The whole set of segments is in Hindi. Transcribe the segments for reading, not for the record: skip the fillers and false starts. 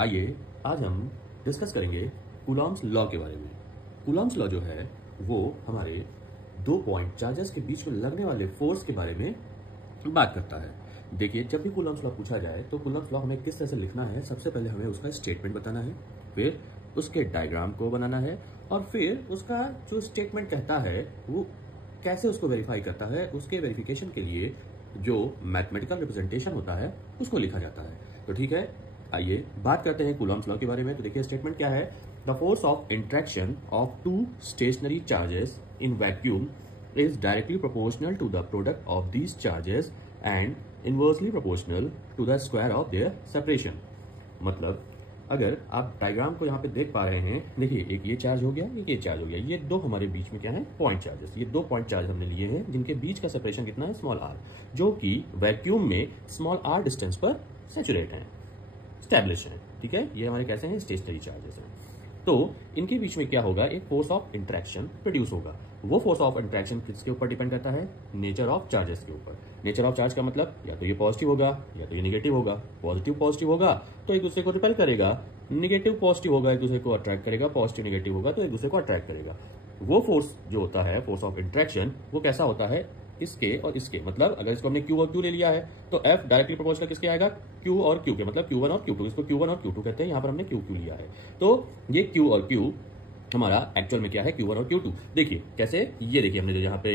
आइए आज हम डिस्कस करेंगे कूलॉम्स लॉ के बारे में। कूलॉम्स लॉ जो है वो हमारे 2 पॉइंट चार्जेस के बीच में लगने वाले फोर्स के बारे में बात करता है। देखिए, जब भी कूलॉम्स लॉ पूछा जाए तो कूलॉम्स लॉ हमें किस तरह से लिखना है, सबसे पहले हमें उसका स्टेटमेंट बताना है, फिर उसके डायग्राम को बनाना है और फिर उसका जो स्टेटमेंट कहता है वो कैसे उसको वेरीफाई करता है, उसके वेरिफिकेशन के लिए जो मैथमेटिकल रिप्रेजेंटेशन होता है उसको लिखा जाता है। तो ठीक है, आइए बात करते हैं कूलॉम्स लॉ के बारे में। तो देखिए स्टेटमेंट क्या है, the force of interaction of 2 stationary charges in vacuum is directly proportional to the product of these charges and inversely proportional to the square of their separation. मतलब अगर आप डायग्राम को यहाँ पे देख पा रहे हैं, देखिए एक ये चार्ज हो गया, एक ये चार्ज हो गया, ये दो हमारे बीच में क्या है, पॉइंट चार्जेस। ये 2 पॉइंट चार्ज हमने लिए हैं जिनके बीच का सेपरेशन कितना है, स्मॉल आर, जो कि वैक्यूम में स्मॉल आर डिस्टेंस पर सेचुरेट है, स्टैब्लिश है। ठीक है, ये हमारे कैसे हैं, स्टेशनरी चार्जेस हैं। तो इनके बीच में क्या होगा, एक फोर्स ऑफ इंट्रैक्शन प्रोड्यूस होगा। वो फोर्स ऑफ इंट्रैक्शन किसके ऊपर डिपेंड करता है, नेचर ऑफ चार्जेस के ऊपर। नेचर ऑफ चार्ज का मतलब या तो ये पॉजिटिव होगा या तो ये नेगेटिव होगा। पॉजिटिव होगा तो एक दूसरे को रिपेल करेगा, नेगेटिव पॉजिटिव होगा एक दूसरे को अट्रैक्ट करेगा, पॉजिटिव नेगेटिव होगा तो एक दूसरे को अट्रैक्ट करेगा। वो फोर्स जो होता है, फोर्स ऑफ इंट्रैक्शन, वो कैसा होता है, इसके और इसके। मतलब अगर इसको हमने Q और Q ले लिया है तो F डायरेक्टली प्रोपोर्शनल किसके आएगा, Q और Q के, मतलब Q1 और Q2। इसको Q1 और Q2 कहते हैं, यहाँ पर हमने Q लिया है। तो ये Q और Q हमारा एक्चुअल में क्या है, Q1 और Q2। देखिए कैसे, ये देखिए हमने जो यहाँ पे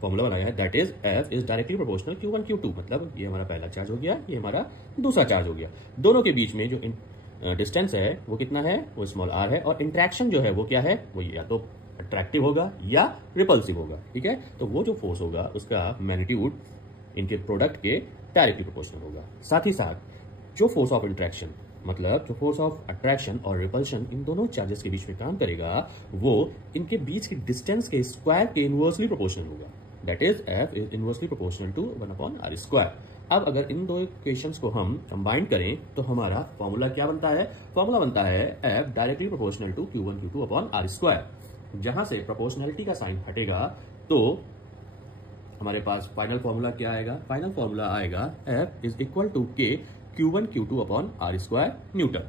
फॉर्मूला बनाया है, that is F is directly proportional Q1 Q2। मतलब ये हमारा पहला चार्ज हो गया, ये हमारा दूसरा चार्ज हो गया। दोनों के बीच में जो डिस्टेंस है वो कितना है, वो स्मॉल r है। और इंट्रैक्शन जो है वो क्या है, वो या तो अट्रैक्टिव होगा या रिपल्सिव होगा। ठीक है, तो वो जो फोर्स होगा उसका मैग्नीट्यूड इनके प्रोडक्ट के डायरेक्टली प्रोपोर्शनल होगा। साथ ही साथ जो फोर्स ऑफ इंट्रैक्शन, मतलब जो फोर्स ऑफ अट्रैक्शन और रिपल्शन इन दोनों चार्जेस के बीच में काम करेगा, वो इनके बीच की डिस्टेंस के स्क्वायर के इनवर्सली प्रोपोर्शनल होगा। That is F is inversely proportional to 1/r square. अब अगर इन दो इक्वेशंस को हम कंबाइन करें तो हमारा फॉर्मूला क्या बनता है, फॉर्मूला बनता है F directly proportional to Q1 Q2/r square. जहां से प्रोपोर्शनलिटी का साइन हटेगा तो हमारे पास फाइनल फॉर्मूला क्या आएगा, फाइनल फॉर्मूला आएगा F is equal to K Q1 Q2/r square newton.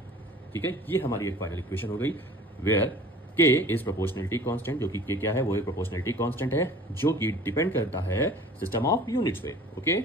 ठीक है, ये हमारी एक फाइनल इक्वेशन हो गई, where K is proportionality constant, जो कि K क्या है, वो एक प्रोपोर्शनलिटी कांस्टेंट है जो कि डिपेंड करता है सिस्टम ऑफ यूनिट्स पे। ओके।